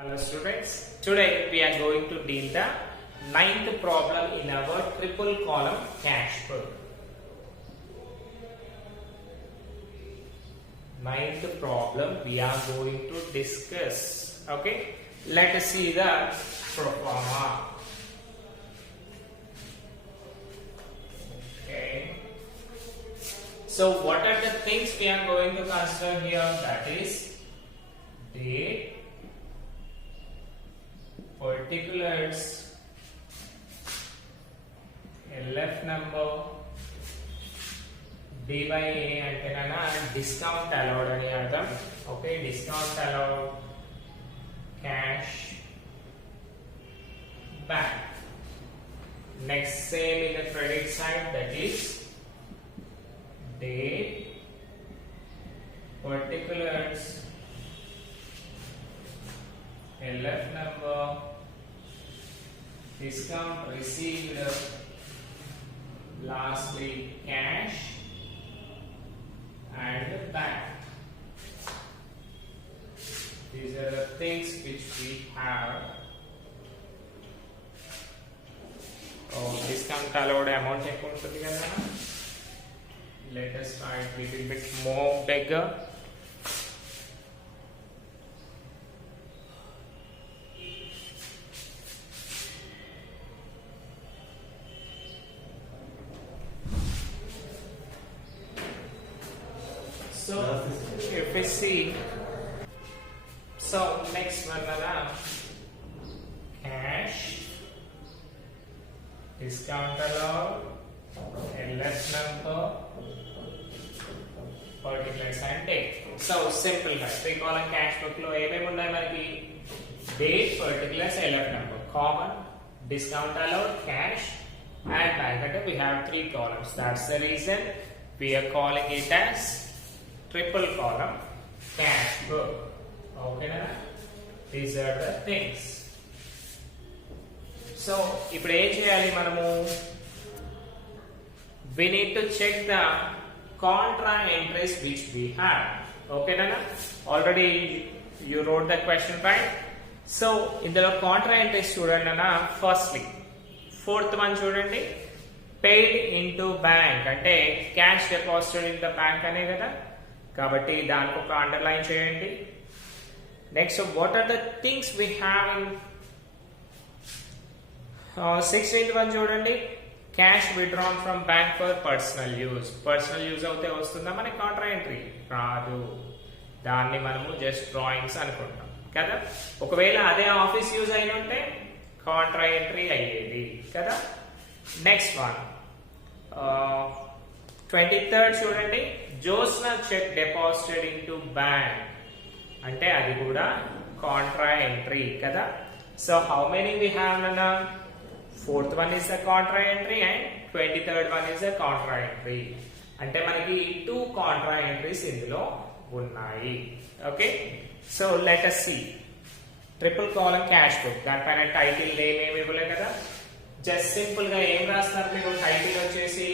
Hello students, today we are going to deal the ninth problem in our triple column cash book. Ninth problem we are going to discuss. Okay, let us see the proforma. Okay, so what are the things we are going to consider here? That is date, particulars, LF number, D by A అంటే discount allowed అని అర్థం. Okay, discount allowed, cash, back. Next, same in the credit side, that is date, particulars, LF number, discount received, lastly cash and back. These are the things which we have. Discount allowed amount ఎక్కువ ఉంటుంది కదా. Let us write little bit more bigger. So if we see, so next one cash, discount allowed, LS number, particulars and date. So simple గా three column cash book లో ఏమేమి ఉన్నాయి మనకి? Date, particulars, LF number, common, discount allowed, cash and bank. అంటే we have three columns. That's the reason we are calling it as triple column cash book. Okay na? These are the things. So ఇప్పుడు ఏం చేయాలి మనము? We need to check the contra entries which we have. Okay na? Already you wrote the question, right? So ఇందులో contra entries చూడండి అన్న. Firstly, fourth one చూడండి, paid into bank అంటే cash deposited in the bank అనే కదా, కాబట్టి దానికి ఒక అండర్లైన్ చేయండి. Next, what are the things we have in 16th one చూడండి, cash withdrawn from bank for personal use. Personal use అవుతే వస్తుందా మనకి కాంట్రా ఎంట్రీ? రాదు. దాన్ని మనము జస్ట్ డ్రాయింగ్స్ అనుకుంటాం కదా. ఒకవేళ అదే ఆఫీస్ యూజ్ అయిన ఉంటే కాంట్రా ఎంట్రీ అయ్యేది కదా. నెక్స్ట్ వన్ 23rd చూడండి, Jyotsna cheque deposited into bank అంటే అది కూడా కాంట్రా ఎంట్రీ కదా. So how many we have నన్న? 4th one is the contra entry and 23rd one is the contra entry. అంటే మనకి 2 కాంట్రా ఎంట్రీస్ ఇందులో ఉన్నాయి. Okay, so let us see triple column cash book. దానిపైన title name ఏమి ఇవ్వలే కదా. Just simple గా ఏం రాస్తారు మీరు? టైటిల్ వచ్చేసి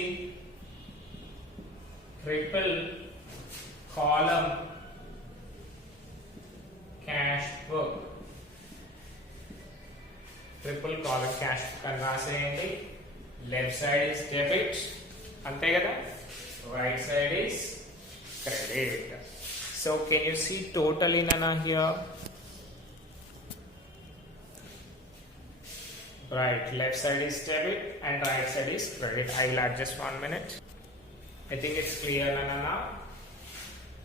triple column cash book, triple column cash book అని రాసేయండి. లెఫ్ట్ సైడ్ ఇస్ డెబిట్ అంతే కదా, right side is credit. So can you see total in అన్న here? Right, left side is debit and right side is credit. I will add just 1 minute. I think it's clear now.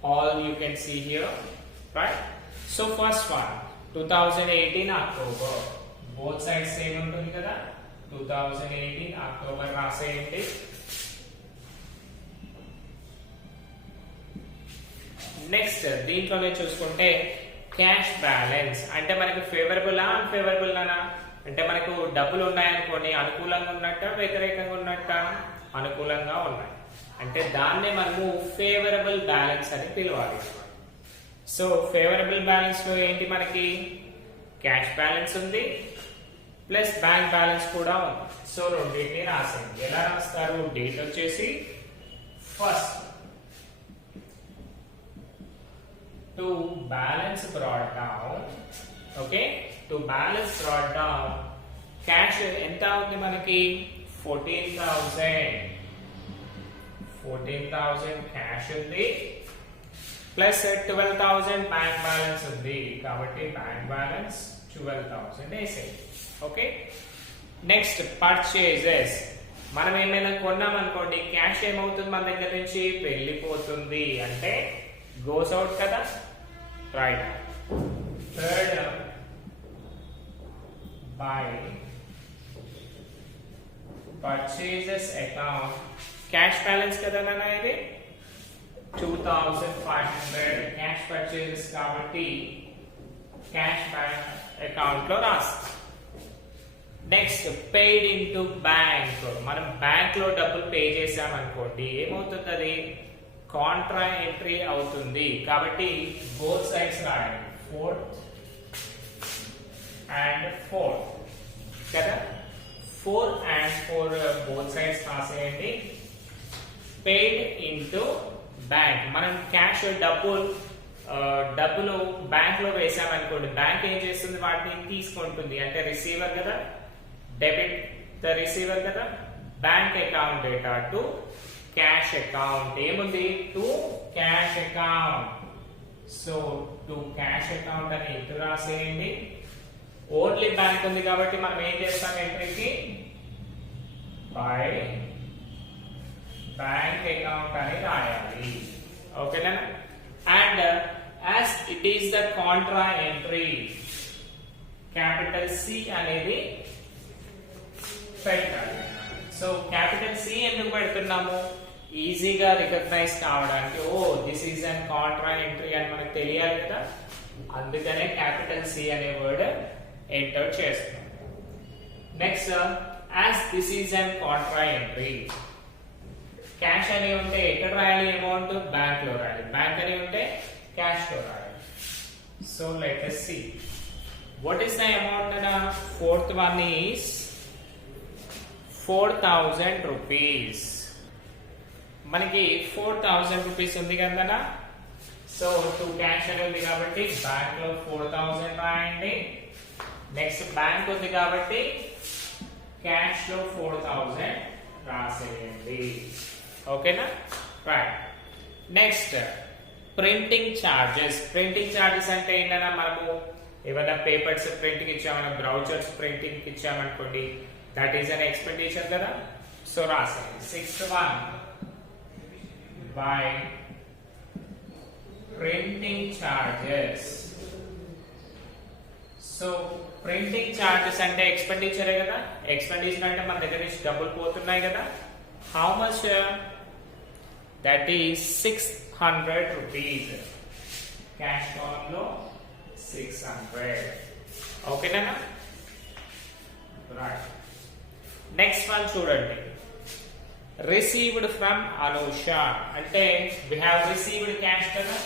All you can see here, right? So first one, 2018 October. Both sides same ఉంటుంది కదా. 2018 October రాసేయండి. నెక్స్ట్ దీంట్లోనే చూసుకుంటే cash balance అంటే మనకి favourable unfavourable అనా? అంటే మనకు డబ్బులు ఉన్నాయనుకోండి, అనుకూలంగా ఉన్నట్ట వ్యతిరేకంగా ఉన్నట్ట? అనుకూలంగా ఉన్నాయి. అంటే దాన్నే మనము ఫేవరబుల్ బ్యాలెన్స్ అని పిలవాలి. సో ఫేవరబుల్ బ్యాలెన్స్ లో ఏంటి మనకి? క్యాష్ బ్యాలెన్స్ ఉంది ప్లస్ బ్యాంక్ బ్యాలెన్స్ కూడా ఉంది. సో రెండింటిని రాసేయండి. ఎలా రాస్తారు? డేట్ వచ్చేసి first to balance brought down okay, to balance drought down cash ఎంత ఉంది మనకి 14,000 క్యాష్ ఉంది ప్లస్ 12,000 బ్యాంక్ బ్యాలెన్స్ ఉంది కాబట్టి బ్యాంక్ బ్యాలెన్స్ 12,000 వేసేది. Okay, next purchases. మనం ఏమైనా కొన్నాం అనుకోండి, క్యాష్ ఏమవుతుంది మన దగ్గర నుంచి వెళ్ళిపోతుంది, అంటే గోస్ అవుట్ కదా, right. Third by purchases account cash balance కదా నాన్న, ఇది 2,500 క్యాష్ పర్చేజెస్ కాబట్టి క్యాష్ బ్యాంక్ అకౌంట్ లో రాస్తాం. Next paid into bank. మనం బ్యాంక్ లో డబ్బులు పే చేసాం అనుకోండి, ఏమవుతుంది, అది కాంట్రా ఎంట్రీ అవుతుంది కాబట్టి బోత్ సైడ్స్ రాయండి, 4th and 4th కదా, 4 and 4 బోత్ సైడ్స్ రాసేయండి. Paid into bank. మనం క్యాష్ డబ్బులు బ్యాంక్ లో వేసామనుకోండి, బ్యాంక్ ఏం చేస్తుంది, వాటిని తీసుకుంటుంది, అంటే రిసీవర్ కదా, డెబిట్ ద రిసీవర్ కదా, bank account data to cash account. ఏముంది, to cash account. So to cash account అని ఇటు రాసేయండి. ఓన్లీ బ్యాంక్ ఉంది కాబట్టి మనం ఏం చేస్తాం, ఎంట్రీకి బై బ్యాంక్ అకౌంట్ అని రాయాలి. ఓకేనా, and as it is the contra entry, capital C అనేది పెట్టాలి. సో క్యాపిటల్ సి ఎందుకు పెడుతున్నాము, ఈజీగా రికగ్నైజ్ కావడానికి. Oh this is an contra entry అని మనకు తెలియాలి కదా, అందుకనే క్యాపిటల్ సి అనే వర్డ్ ఎంటర్ చేస్తున్నాం. Next, as this is an contra entry, cash అని ఉంటే ఎక్కడ రాయాలి, అమౌంట్ బ్యాంక్ లో రాయాలి, బ్యాంక్ అని ఉంటే క్యాష్ లో రాయాలి. So let us see what is the amount. Fourth one is 4,000 rupees. మనకి 4,000 రూపీస్ ఉంది కదా, సో టు క్యాష్ అని ఉంది కాబట్టి బ్యాంక్ లో 4,000 రాయండి. నెక్స్ట్ బ్యాంక్ ఉంది కాబట్టి క్యాష్ లో 4,000 రాసేయండి. ఓకేనా, right. Next printing charges. Printing charges అంటే ఏంటన్నా, మనము ఏమైనా పేపర్స్ ప్రింటింగ్ ఇచ్చామన్నా, బ్రౌచర్స్ ప్రింటింగ్ ఇచ్చామనుకోండి, దట్ ఈస్ అన్ ఎక్స్పెండిచర్ కదా, సో రాసేయండి. 6th one by printing charges. So printing charges అంటే ఎక్స్పెండిచరే కదా, ఎక్స్పెండిచర్ అంటే మన దగ్గర నుంచి డబ్బులు పోతున్నాయి కదా. How much, that is 600 rupees. Cash column లో 600. ఓకేనా, రైట్. నెక్స్ట్ వన్ చూడండి, రిసీవ్డ్ ఫ్రమ్ అనూష. అంటే వి హావ్ రిసీవ్డ్ క్యాష్ కదా,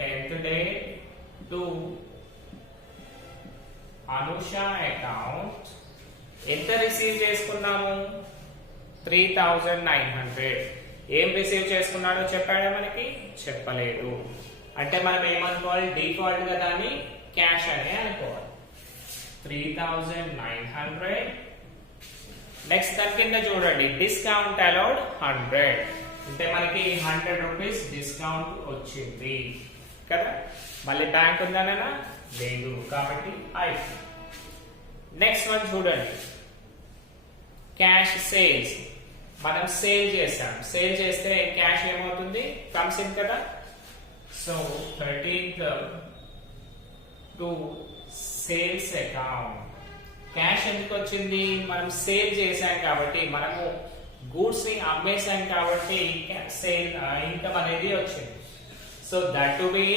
10th day to Anusha account. ఎంత రిసీవ్ చేసుకున్నాము, 3,900. ఏం రిసీవ్ చేసుకున్నాడో చెప్పాడా మనకి, చెప్పలేదు. అంటే మనం ఏమనుకోవాలి, డిఫాల్ట్ గా దాన్ని క్యాష్ అని అనుకోవాలి. 3,900. నెక్స్ట్ దాని కింద చూడండి, డిస్కౌంట్ అలౌడ్ 100. అంటే మనకి 100 రూపీస్ డిస్కౌంట్ వచ్చింది కదా. మళ్ళీ బ్యాంక్ ఉందనా, లేదు కాబట్టి అయిపోయింది. నెక్స్ట్ వన్ చూడండి, క్యాష్ సేల్స్. మనం సేల్ చేసాం, సేల్ చేస్తే క్యాష్ ఏమవుతుంది, కమ్స్ ఇన్ కదా. So 13th to sales account. Cash ఎందుకు వచ్చింది, మనం సేల్ చేసాం కాబట్టి, మనము గూడ్స్ ని అమ్మేసాం కాబట్టి సేల్ ఇన్కమ్ అనేది వచ్చింది. So that to be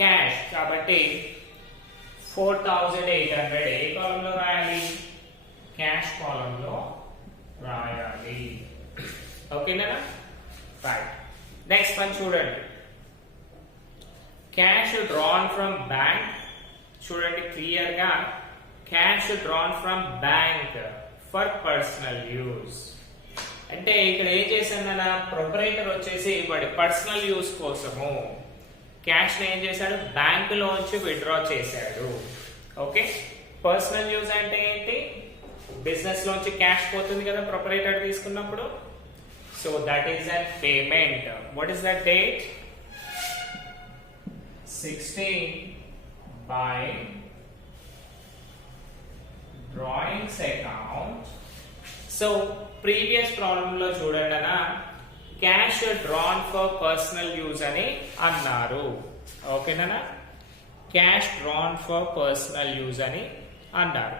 cash కాబట్టి 4,800 ఏ కాలంలో రాయాలి, క్యాష్ కాలంలో రాయాలి. ఓకేనా, రైట్. నెక్స్ట్ వన్ చూడండి, క్యాష్ డ్రాన్ ఫ్రమ్ బ్యాంక్. చూడండి క్లియర్ గా, cash drawn from bank for personal use. అంటే ఇక్కడ ఏం చేశానన్నా, ప్రొపరేటర్ వచ్చేసి వాడి పర్సనల్ యూజ్ కోసము క్యాష్ ని ఏం చేశాడు, బ్యాంక్ లోంచి విత్డ్రా చేశాడు. ఓకే, పర్సనల్ యూజ్ అంటే ఏంటి? బిజినెస్ లోంచి క్యాష్ పోతుంది కదా ప్రొపరేటర్ తీసుకున్నప్పుడు. So that is an payment. What is that date? 16 by drawings account. So previous problem లో చూడండి అన్న, cash drawn for personal use అని అన్నారు. ఓకేనా? Cash drawn for personal use అని అన్నారు.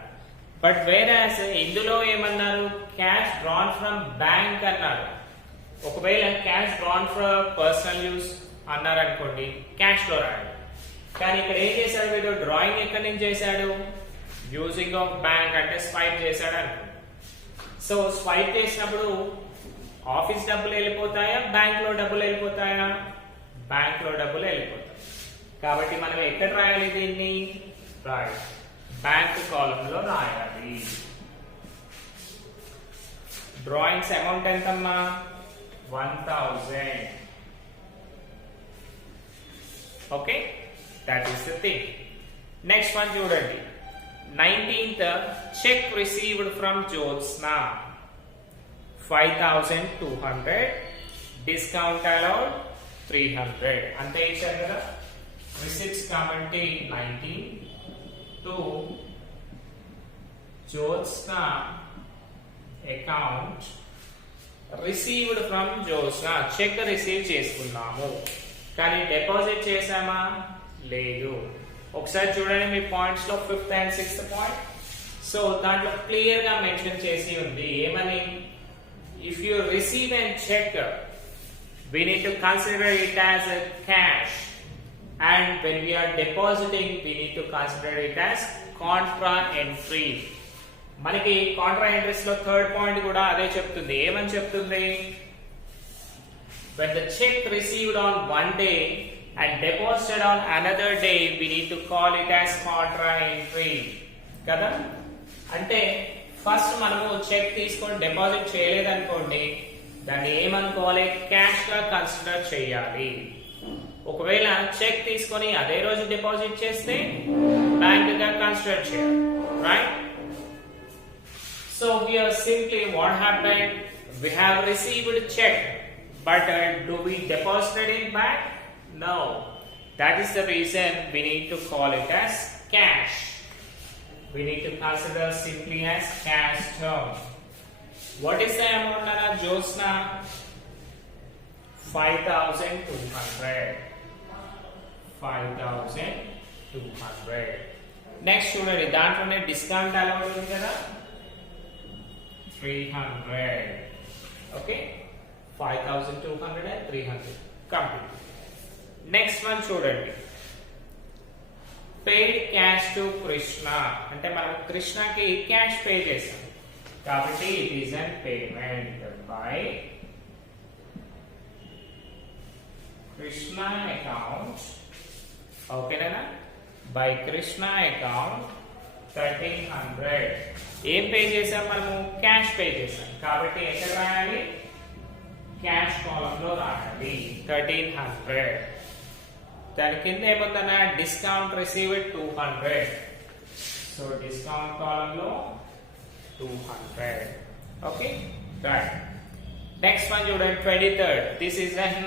బట్ వేరాస్ ఇందులో ఏమన్నారు? క్యాష్ డ్రాన్ ఫ్రమ్ బ్యాంక్ అన్నారు. ఒకవేళ cash drawn for personal use అన్నారు అనుకోండి, క్యాష్ లో రాయాలి. కానీ ఇక్కడ ఏం చేశాడు వీడు? డ్రాయింగ్ ఎక్కడి నుంచి చేశాడు? యూజింగ్ ఆఫ్ బ్యాంక్, అంటే స్వైప్ చేశాడు అనుకోండి. సో స్వైప్ చేసినప్పుడు ఆఫీస్ డబ్బులు వెళ్ళిపోతాయా, బ్యాంక్ లో డబ్బులు వెళ్ళిపోతాయా? బ్యాంక్ లో డబ్బులు వెళ్ళిపోతాయి. కాబట్టి మనం ఎక్కడ రాయాలి దీన్ని? రైట్, బ్యాంక్ కాలం లో రాయాలి. డ్రాయింగ్స్ అమౌంట్ ఎంతమ్మా? 1000. Okay, that is the thing. Next one చూడండి, 19th cheque received from Jyotsna 5200, discount allowed 300. అంతే ఇచ్చారు కదా. రిసిప్ట్స్ కాబట్టి 19 to Jyotsna account received from Jyotsna. Cheque receive చేసుకున్నాము కానీ డిపాజిట్ చేసామా? లేదు. ఒకసారి చూడండి మీ పాయింట్స్ లో 5th and 6th point. So దాంట్లో క్లియర్ గా మెన్షన్ చేసి ఉంది ఏమని? If you receive and cheque, we need to consider it as a cash, and when we are depositing we need to consider it as contra entry. మనకి Contra entries లో third point కూడా అదే చెప్తుంది. ఏమని చెప్తుంది? when the check received on one day and deposited on another day, we need to call it as contra entry కదా. అంటే ఫస్ట్ మనము చెక్ తీసుకొని డిపాజిట్ చేయలేదనుకోండి, దాన్ని ఏమనుకోవాలి? క్యాష్ గా కన్సిడర్ చేయాలి. ఒకవేళ చెక్ తీసుకొని అదే రోజు డిపాజిట్ చేస్తే బ్యాంక్ గా కన్సిడర్ చేయాలి. Right? So here simply what happened? we have received check, but do we deposit it back? No. That is the reason we need to call it as cash. We need to consider simply as cash term. What is the amount Nana Jyotsna? 5200. 5200. Next చూడండి, దాంట్లోనే discount allowed ఉంది కదా 300. ఓకే, 5200 and 300 complete. Next one చూడండి, పేడ్ cash to Krishna. అంటే మనం కృష్ణకి cash pay చేసాం కాబట్టి it is an payment by Krishna account. ఓకేనా? By Krishna account 1300. ఏం పే చేసాం మనము? క్యాష్ పే చేసాం కాబట్టి ఎక్కడ రాయాలి? క్యాష్ కాలం లో రాయాలి 1300. దాని కింద ఏమవుతుందన్నా? Discount received 200. So discount column లో 200. Okay, right. నెక్స్ట్ వన్ చూడండి, 23rd. This is an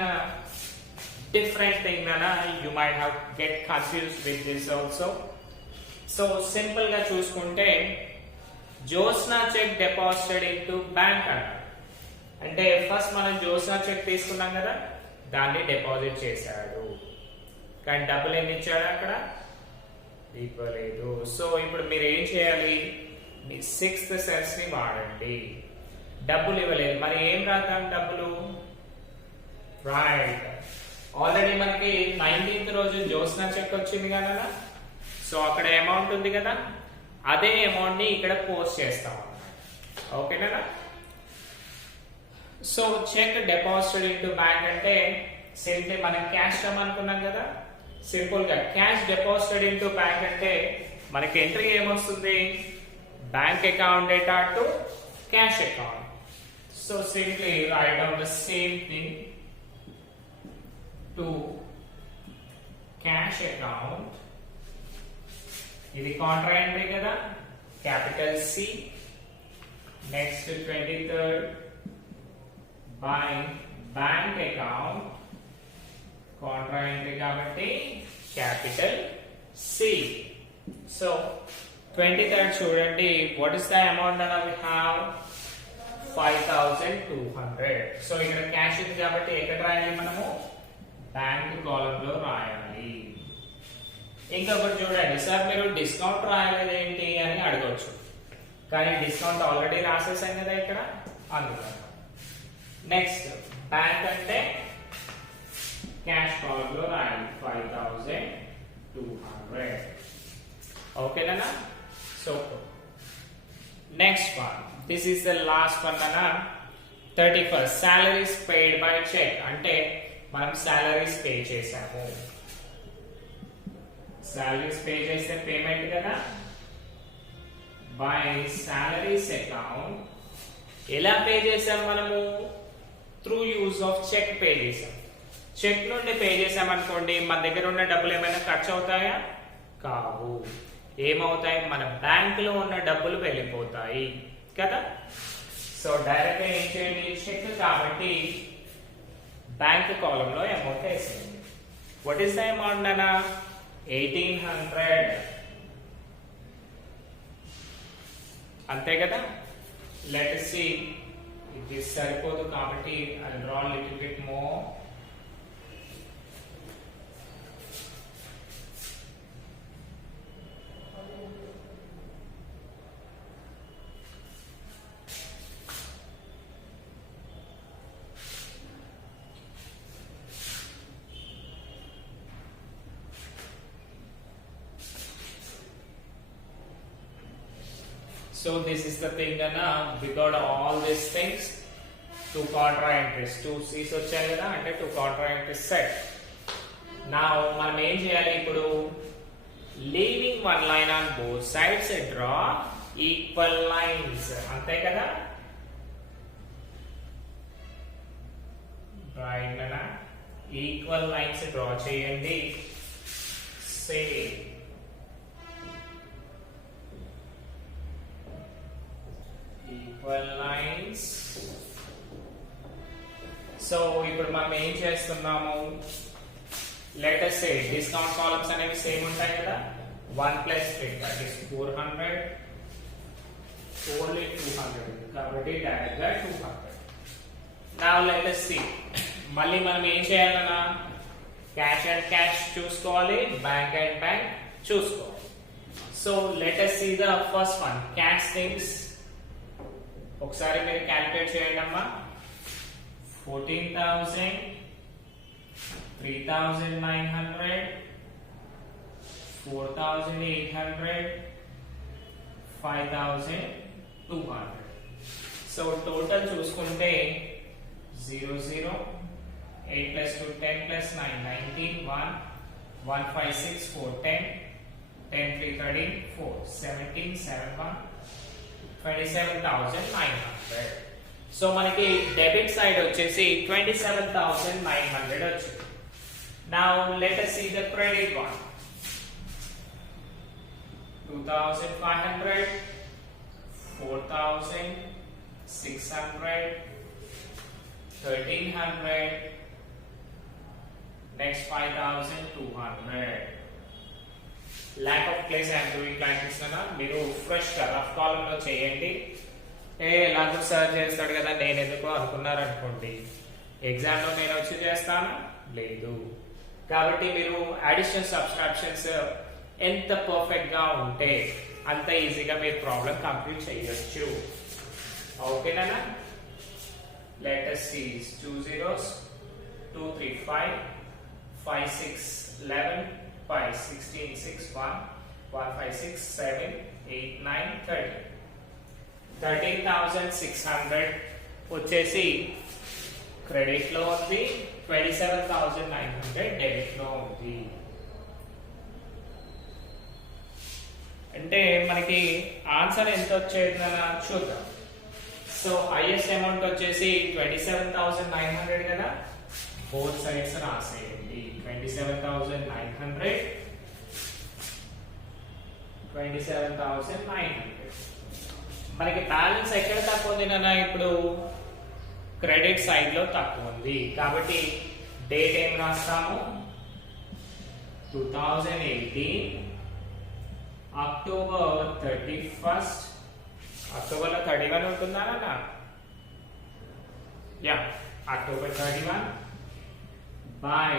different thing నానా. You might have get confused with this also. So simple గా చూసుకుంటే Jyotsna cheque deposited into bank అన్నారు. అంటే ఫస్ట్ మనం జ్యోత్స్నా చెక్ తీసుకున్నాం కదా, దాన్ని డిపాజిట్ చేశాడు కానీ డబ్బులు ఎన్ని ఇచ్చాడు? అక్కడ ఇవ్వలేదు. సో ఇప్పుడు మీరు ఏం చేయాలి? మీ 6th సెన్స్ ని వాడండి. డబ్బులు ఇవ్వలేదు, మరి ఏం రాద్దాం డబ్బులు? రైట్, ఆల్రెడీ మనకి 19th రోజు జ్యోత్స్నా చెక్ వచ్చింది కదా. సో అక్కడ అమౌంట్ ఉంది కదా, అదే అమౌంట్ ని ఇక్కడ పోస్ట్ చేస్తాం అన్నమాట. ఓకేనా? So cheque deposited into bank అంటే సింపుల్ మనం క్యాష్ టర్మ్ అనుకున్నాం కదా. సింపుల్ గా క్యాష్ డిపాజిటెడ్ ఇంటూ బ్యాంక్ అంటే మనకి ఎంట్రీ ఏమొస్తుంది? Bank account data to cash account. So simply write down the same thing to cash account ఇది కాంట్రా ఎంట్రీ కదా, capital C. Next 23rd buying bank account, contra entry కాబట్టి capital C. So 23rd చూడండి, what is the amount that we have? 5200. సో ఇక్కడ క్యాష్ ఉంది కాబట్టి ఎక్కడ రాయాలి మనము? బ్యాంక్ కాలమ్ లో రాయాలి. ఇంకొకటి చూడండి, సార్ మీరు డిస్కౌంట్ రాయలేదు ఏంటి అని అడగవచ్చు, కానీ డిస్కౌంట్ ఆల్రెడీ రాసేసాం కదా ఇక్కడ, అందుకని. నెక్స్ట్ బ్యాంక్ అంటే క్యాష్ కాలమ్ లో రాయాలి 5200. ఓకేనా? So next one, this is the last one అన్న. 31st salaries paid by check, అంటే మనం సాలరీస్ పే చేసాము. సాలరీస్ పే చేస్తే పేమెంట్ కదా. బై సాలరీస్ అకౌంట్ ఎలా పే చేసాం మనము? Through use of cheque pay చేసాం. చెక్ నుండి పే చేసాం అనుకోండి, మన దగ్గర ఉన్న డబ్బులు ఏమైనా ఖర్చు అవుతాయా? కావు. ఏమవుతాయి? మన బ్యాంక్ లో ఉన్న డబ్బులు వెళ్ళిపోతాయి కదా. సో డైరెక్ట్ గా ఏం చేయండి, చెక్ కాబట్టి బ్యాంక్ కాలమ్ లో అమౌంట్ వేసేయండి. వాట్ ఈస్ ద అమౌంట్ అన్న? 1800. అంతే కదా. లెట్ us see, ఇది సరిపోదు కాబట్టి I will draw little bit more. So this is the thing Dana, we got all these things, 2 contra entries, 2 C's వచ్చాయి కదా, అంటే 2 contra entries set. Now మనం ఏం చేయాలి ఇప్పుడు? Leaving one line on both sides, draw equal lines. అంతే కదా. రైట్ అన్న, ఈక్వల్ లైన్స్ డ్రా చేయండి. సే equal lines. సో ఇప్పుడు మనం ఏం చేస్తున్నాము? Let us say discount columns అనేవి సేమ్ ఉంటాయి కదా. 1 plus 3 that is 400, only 200 కాబట్టి డైరెక్ట్ గా 200. now let us see, మళ్ళీ మనం ఏం చేయాలన్నా? క్యాష్ అండ్ క్యాష్ చూసుకోవాలి, బ్యాంక్ అండ్ బ్యాంక్ చూసుకోవాలి. So let us see the first one, cash things. ఒకసారి మీరు క్యాలిక్యులేట్ చేయండి అమ్మా. 14,000, 3,900, 4,800, 5,200. సో టోటల్ చూసుకుంటే 0 0 8 plus 2 10 plus 9 19 1 1 5 6 4 10 10 3 13 4 17 7 1 27,900. సో మనకి డెబిట్ సైడ్ వచ్చేసి 27,900 వచ్చింది. Now let us see the credit one. 2,500, 4,600, 1,300, next 5,200. lack of place I am doing like this na, మీరు ఫ్రెష్ గా రఫ్ కాలమ్ లో చేయండి. ఎలాగో సర్చ్ చేస్తాడు కదా, నేను ఎందుకు అనుకున్నారు అనుకోండి, ఎగ్జామ్ లో నేను వచ్చి చేస్తాను లేదు. కాబట్టి మీరు అడిషన్ సబ్స్ట్రాక్షన్స్ ఎంత పర్ఫెక్ట్ గా ఉంటే అంత ఈజీగా మీరు ప్రాబ్లం కంప్లీట్ చేయొచ్చు. ఓకేనా? లెట్ us see 2 zeros 2 3 5 5 6 11 5 16 6 1 1 5 6 7 8 9 30. 13,600 వచ్చేసి క్రెడిట్ లో ఉంది, 27,900 డెబిట్ లో ఉంది. అంటే మనకి ఆన్సర్ ఎంత వచ్చేదని చూద్దాం. సో హైయెస్ట్ అమౌంట్ వచ్చేసి 27,900 కదా, బోత్ సైడ్స్ రాసేయండి. 27,900 27,900. మనకి బ్యాలెన్స్ ఎక్కడ తక్కువ ఉంది నాన్న? ఇప్పుడు క్రెడిట్ సైడ్ లో తక్కువ ఉంది కాబట్టి డేట్ ఏం రాస్తాము? 2018 అక్టోబర్ 31st. అక్టోబర్ లో 31 ఉంటుందా నాన్న? Yeah, October 31 by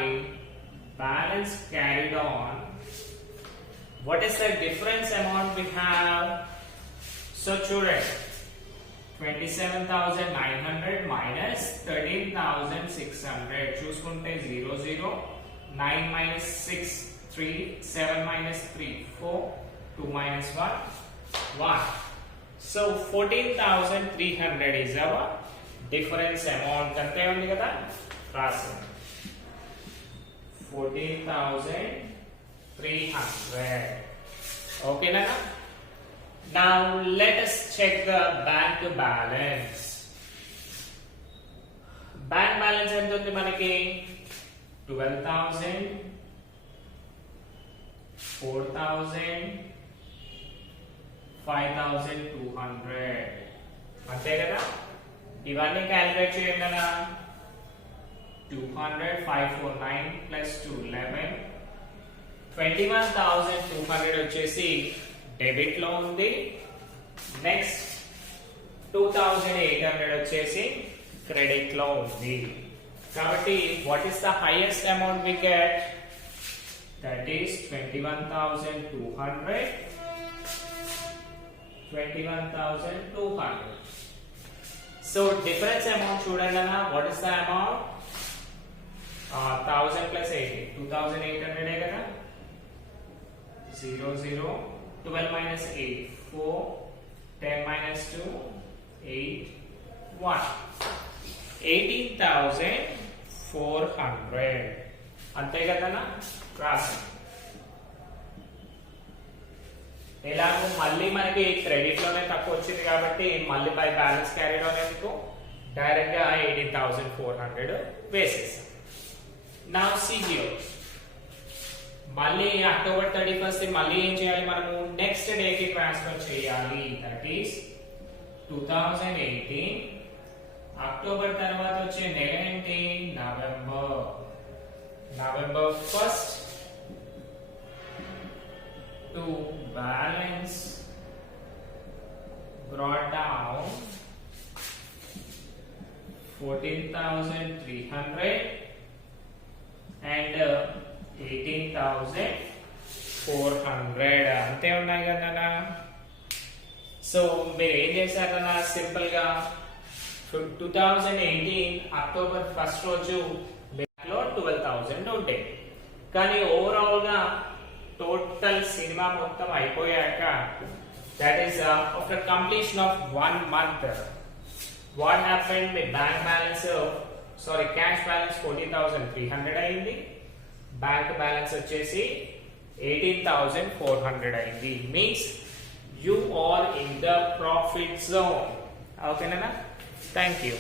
balance carried on. What is the difference amount we have? So children, 27,900 minus 13,600. చూసుకుంటే 0 0, 9 minus 6 3, 7 minus 3 4, 2 minus 1 1. So 14,300 is our difference amount. అంతే ఉంది కదా? రాసింది 14,300. ఓకేనా? Now let us check the bank balance. Bank balance ఎంత ఉంది మనకి? 12,000, 4,000, 5,200. అంతే కదా? ఇవన్నీ క్యాలిక్యులేట్ చేయండి అలా. 200, 549 plus 2 11. 21,200 వచ్చేసి డెబిట్ లో ఉంది. నెక్స్ట్ 2,800 వచ్చేసి క్రెడిట్ లో ఉంది. కాబట్టి what is the highest amount we get? That is 21,200. 21,200. So difference amount చూడండి అన్న. What is the amount? 1000 plus 80, 2,800 కదా? 0 0, 12 minus 8 4, 10 minus 2 8 1. 18,400. అంతే కదా? రాసి ఎలాగో మళ్ళీ మనకి క్రెడిట్ లోనే తక్కువ వచ్చింది కాబట్టి మళ్ళీ బై బ్యాలెన్స్ క్యారీడ్ ఆన్ ఎందుకు? డైరెక్ట్ గా 18,400 వేసేసాం. నౌ సీ హియర్, మళ్ళీ అక్టోబర్ 31st మళ్ళీ ఏం చేయాలి మనము? నెక్స్ట్ డే కి ట్రాన్స్ఫర్ చేయాలి. That is 2018. అక్టోబర్ తర్వాత వచ్చే నెల ఏంటి? November. November 1st to balance brought down 14,300 and 18,400. అంతే ఉన్నాయి కదా? సో మీరు ఏం చేశారన్నా? సింపుల్ గా 2018 అక్టోబర్ 1st రోజు బ్యాంక్లో 12,000 ఉంటాయి. కానీ ఓవరాల్ గా టోటల్ సినిమా మొత్తం అయిపోయాక, that is after completion of 1 month, what happened? మీ బ్యాంక్ బ్యాలెన్స్ క్యాష్ బ్యాలెన్స్ 14,300 అయింది. బ్యాంక్ బ్యాలెన్స్ వచ్చేసి 18,400 అయింది. Means you are in the profit zone. ఓకేనా? Thank you.